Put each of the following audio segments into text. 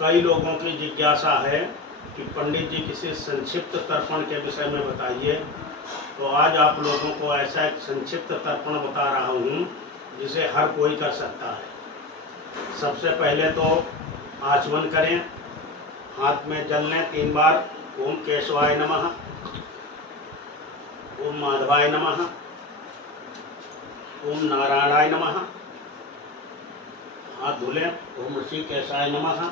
कई लोगों की जिज्ञासा है कि पंडित जी किसी संक्षिप्त तर्पण के विषय में बताइए। तो आज आप लोगों को ऐसा एक संक्षिप्त तर्पण बता रहा हूँ जिसे हर कोई कर सकता है। सबसे पहले तो आचमन करें, हाथ में जल लें 3 बार। ओम केशवाय नमः, ओम माधवाय नमः, ओम नारायणाय नमः। हाथ धुलें। ओम ऋषिकेशाय नमः।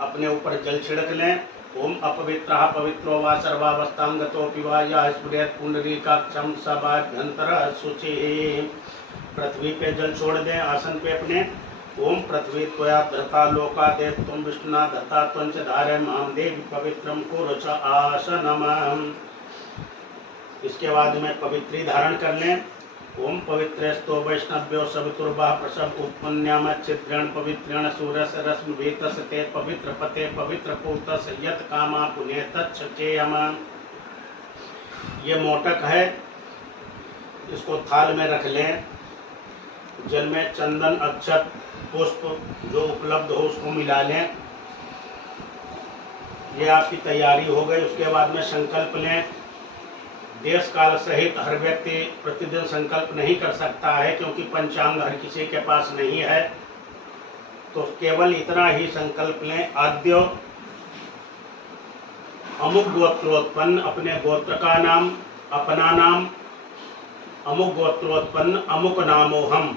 अपने ऊपर जल छिड़क लें। ओम अपवित्रः पवित्रो वा सर्वावस्थां गतोऽपि वा यः स्फुरेत् पुंडरीकाक्षं सभाभ्यन्तरः शुचिः। पृथ्वी पे जल छोड़ दें, आसन पे अपने। ओम पृथ्वी त्वया धृता लोकादेव त्वं विष्णुना धृता त्वं च धारय मां देवी पवित्रं कुरु च आसनम्। इसके बाद में पवित्री धारण कर लें। ओम पवित्रेस्तो वैष्णव्यो सवितुर्वा प्रसव उत्पन्नाम छिद्रेण पवित्रेण सूरस रश्मि भीतस ते पवित्र पते पवित्र पूतस यत कामा पुण्य तच्छकेयम। ये मोटक है, इसको थाल में रख लें। जल में चंदन अक्षत पुष्प जो उपलब्ध हो उसको मिला लें। ये आपकी तैयारी हो गई। उसके बाद में संकल्प लें। देश काल सहित हर व्यक्ति प्रतिदिन संकल्प नहीं कर सकता है, क्योंकि पंचांग हर किसी के पास नहीं है। तो केवल इतना ही संकल्प लें। आद्य अमुक गोत्रोत्पन्न, अपने गोत्र का नाम, अपना नाम। अमुक गोत्रोत्पन्न अमुक नामोहम,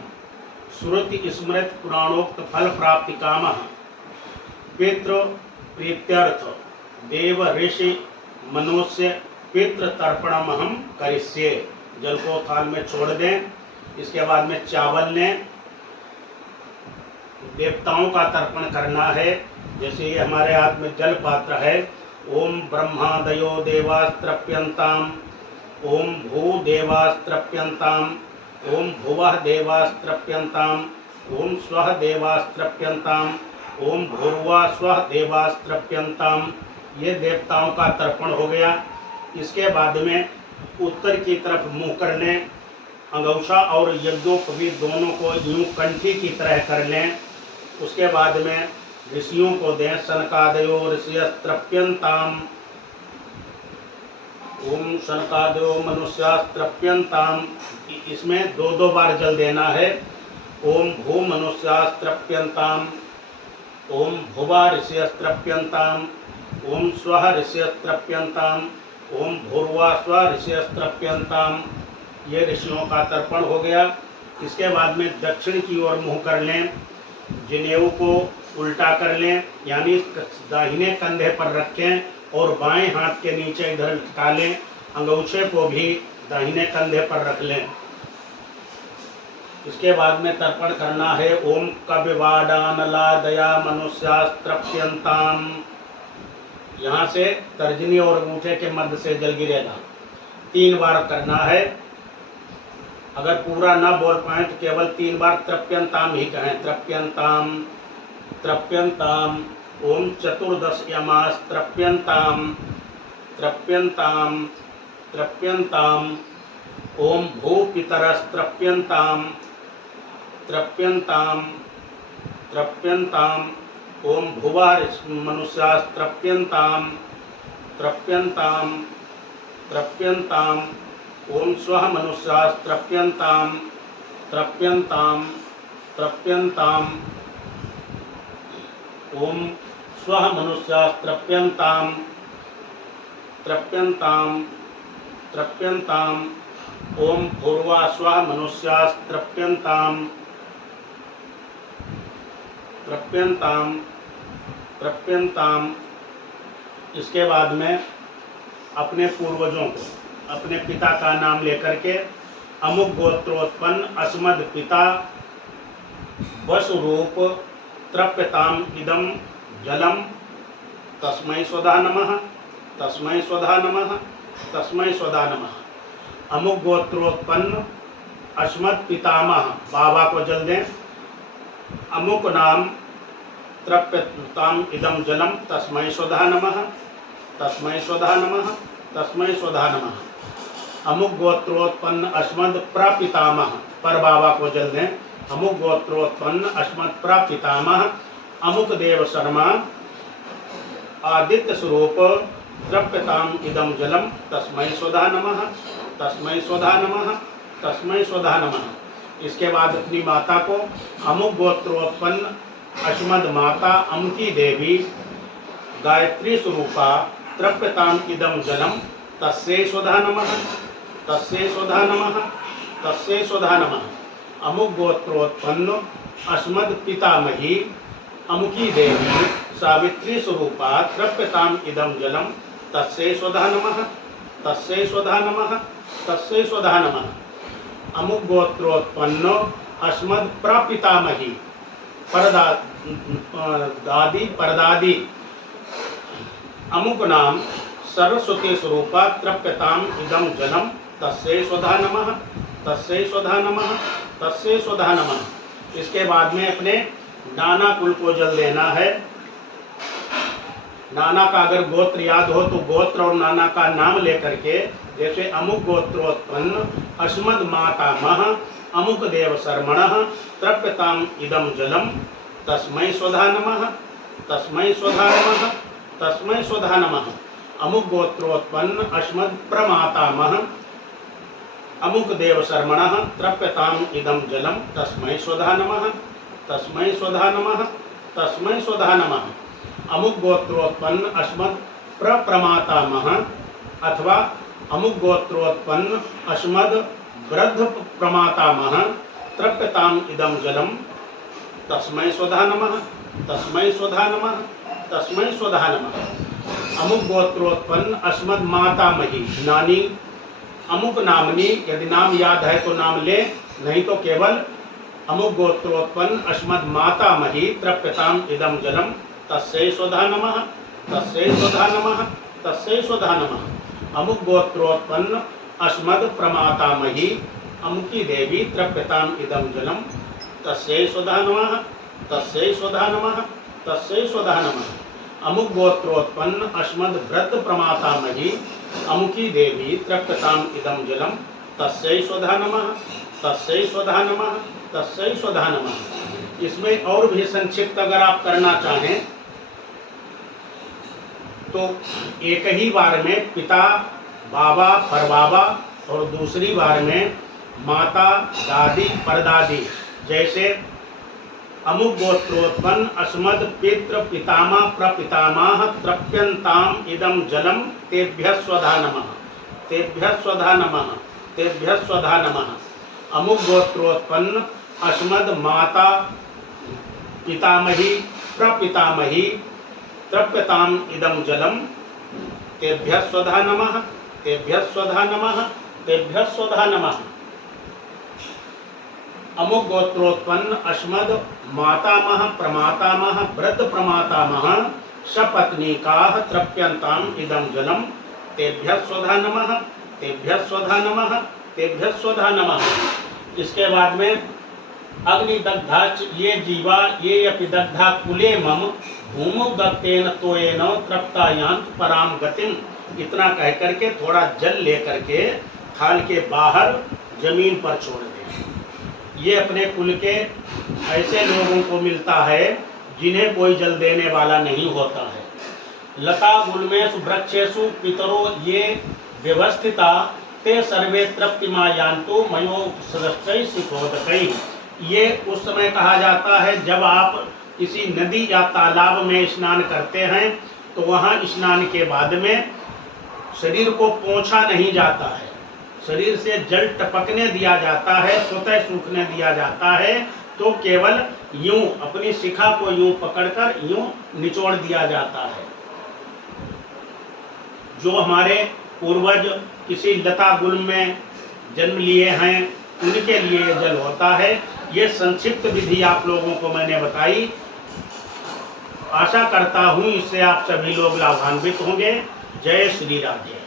श्रुति स्मृत पुराणोक्त फल प्राप्ति कामः, पितृ प्रीत्यर्थ देव ऋषि मनुष्य पितृ तर्पणम हम करिष्ये। जल को थाल में छोड़ दें। इसके बाद में चावल लें। देवताओं का तर्पण करना है। जैसे ये हमारे हाथ में जल पात्र है। ओम ब्रह्मादयो देवास्त्रप्यंताम, ओम भू देवास्त्रप्यंताम, ओम भुवः देवास्त्रप्यंताम, ओम स्वः देवास्त्रप्यंताम, ओम भूर्वा स्वः देवास्त्रप्यंताम। ये देवताओं का तर्पण हो गया। इसके बाद में उत्तर की तरफ मुँह कर लें। अंगौछा और यज्ञोपवीत दोनों को यूं कंठी की तरह कर लें। उसके बाद में ऋषियों को दें। सनकादयो ऋषयस्त्रप्यंताम, ओम सनकादयो मनुष्यास्त्रप्यंताम। इसमें 2-2 बार जल देना है। ओम भू मनुष्यास्त्रप्यंताम, ओम भुवा ऋषयस्त्रप्यंताम, ओम स्वः ऋषयस्त्रप्यंताम, ओम भूर्वा स्व ऋषयस्त्रप्यंताम। ये ऋषियों का तर्पण हो गया। इसके बाद में दक्षिण की ओर मुँह कर लें। जनेऊ को उल्टा कर लें, यानी दाहिने कंधे पर रखें और बाएं हाथ के नीचे इधर लटका लें। अंगूछे को भी दाहिने कंधे पर रख लें। इसके बाद में तर्पण करना है। ओम कविवाडानला दया मनुष्यास्त्रप्यंताम। यहाँ से तर्जनी और अंगूठे के मध्य से जल गिरेगा। 3 बार करना है। अगर पूरा ना बोल पाए तो केवल 3 बार त्रप्यंताम ही कहें। त्रप्यंताम त्रप्यंताम। ओम चतुर्दश यमास्त्रप्यंताम, त्रप्यंताम त्रप्यंताम। ओम भूपितरस्त्रप्यंताम, त्रप्यंताम त्रप्यंताम। ओम भुवा मनुष्यास्त्रप्यंताम, त्रप्यंताम त्रप्यंताम। ओम स्वः मनुष्यास्त्रप्यंताम, त्रप्यंताम त्रप्यंताम। ओम स्वः मनुष्यास्त्रप्यंताम, त्रप्यंताम त्रप्यंताम। ओम भूर्वा स्वः मनुष्यास्त्रप्यंताम, त्रप्यंताम त्रप्यंताम। इसके बाद में अपने पूर्वजों को, अपने पिता का नाम लेकर के अमुक गोत्रोत्पन्न अस्मद पिता वसुरूप त्रप्यताम इदम जलम तस्मै स्वधा नमः, तस्मै स्वधा नमः, तस्मै स्वधा नमः। अमुक गोत्रोत्पन्न अस्मद पितामह, बाबा को जल दें। अमुक नाम त्रप्यताम इदम जलम तस्मै स्वधा नमः, तस्मै स्वधा नमः, तस्मै स्वधा नमः। अमुक गोत्रोत्पन्न अस्मद प्रपितामह, पर बाबा को जल दें। अमुक गोत्रोत्पन्न अस्मद प्रपितामह अमुक देव शर्मा आदित्य स्वरूप तृप्यताम इदम जलम तस्मै स्वधा नमः, तस्मै स्वधा नमः, तस्मै स्वधा नमः। इसके बाद अपनी माता को अमुक गोत्रोत्पन्न अश्मद माता अमुकी देवी गायत्री स्वरूपा तृप्यताम इदम जलम तस्यै स्वधा नमः, तस्यै स्वधा नमः, तस्यै स्वधा नमः। अमुक गोत्रोत्पन्न अश्मद पितामही अमुकी देवी सावित्री स्वरूपा तृप्यताम इदम जलम तस्यै स्वधा नमः, तस्यै स्वधा नमः, तस्यै स्वधा नमः। अमुक गोत्रोत्पन्न अश्मद प्रपितामही दादी परदादी अमुक नाम सरस्वती स्वरूपा तृप्यताम इदम जलम तस्यै स्वधा नमः, तस्यै स्वधा नमः, तस्यै स्वधा नमः। इसके बाद में अपने नाना कुल को जल देना है। नाना का अगर गोत्र याद हो तो गोत्र और नाना का नाम लेकर के, जैसे अमुक गोत्रोत्पन्न अश्मद मातामह अमुक देव शर्मणः तृप्यताम इदम जलम तस्मै स्वधा नमः, तस्मै स्वधा नमः, तस्मै स्वधा नमः। अमुक गोत्रोत्पन्न अश्मद प्रमातामह अमुक देव शर्मणः तृप्यताम इदम जलम तस्मै स्वधा नमः, तस्मै स्वधा नमः, तस्मै स्वधा नमः। अमुक गोत्रोत्पन्न अश्मद प्रमातामह अथवा अमुक गोत्रोत्पन्न अश्मद वृद्ध प्रमातामह तृप्यताम इदम जलम तस्मै स्वधा नमः, तस्मै स्वधा नमः, तस्मै स्वधा नमः। अमुक गोत्रोत्पन्न अश्मद मातामही नानी अमुक नामनी, यदि नाम याद है तो नाम ले, नहीं तो केवल अमुक गोत्रोत्पन्न अश्मद मातामही तृप्यताम इदम जलम तस्यै स्वधा नमः, तस्यै स्वधा नमः, तस्यै स्वधा नमः। अमुक गोत्रोत्पन्न अश्मद प्रमातामही अमुकी देवी तृप्यताम इदम जलम तस्यै स्वधा नमः, तस्यै स्वधा नमः, तस्यै स्वधा नमः। अमुक गोत्रोत्पन्न अश्मद वृद्ध प्रमातामही अमुकी देवी तृप्यताम इदम जलम तस्यै स्वधा नमः, तस्यै स्वधा नमः, तस्यै स्वधा नमः। इसमें और भी संक्षिप्त अगर आप करना चाहें तो एक ही बार में पिता बाबा परबाबा और दूसरी बार में माता दादी परदादी, जैसे अमुक गोत्रोत्पन्न अस्मद पितृ पितामह प्रपितामह तृप्यन्ताम इदम जलम तेभ्यः स्वधा नमः, तेभ्यः स्वधा नमः, तेभ्यः स्वधा नमः। अमुक गोत्रोत्पन्न अस्मद माता पितामही प्रपितामही तृप्यताम इदम जलम तेभ्यः स्वधा नमः, तेभ्यः स्वधा नमः, तेभ्यः स्वधा नमः। अमुक गोत्रोत्पन्न अश्मद मातामह प्रमातामह वृद्ध प्रमातामह सपत्नीकाः तृप्यन्ताम इदम जलम तेभ्यः स्वधा नमः, तेभ्यः स्वधा नमः, तेभ्यः स्वधा नमः। इसके बाद में अग्निदग्धाच ये जीवा ये अपि दग्धा कुले मम भूमौ दत्तेन तोयेन तृप्तायान्त पराम गतिम। इतना कह करके थोड़ा जल लेकर के थाल के बाहर जमीन पर छोड़ दें। ये अपने कुल के ऐसे लोगों को मिलता है जिन्हें कोई जल देने वाला नहीं होता है। लता गुल्मेषु वृक्षेषु पितरो ये व्यवस्थिता ते सर्वे तृप्तिमायान्तो मयो सदस्यै सुखोदकै। ये उस समय कहा जाता है जब आप किसी नदी या तालाब में स्नान करते हैं तो वहाँ स्नान के बाद में शरीर को पोंछा नहीं जाता है, शरीर से जल टपकने दिया जाता है, स्वतः सूखने दिया जाता है, तो केवल यूं अपनी शिखा को यूं पकड़कर यूं निचोड़ दिया जाता है। जो हमारे पूर्वज किसी लता गुल्म में जन्म लिए हैं उनके लिए जल होता है। ये संक्षिप्त विधि आप लोगों को मैंने बताई। आशा करता हूँ इससे आप सभी लोग लाभान्वित होंगे। जय श्री राधे।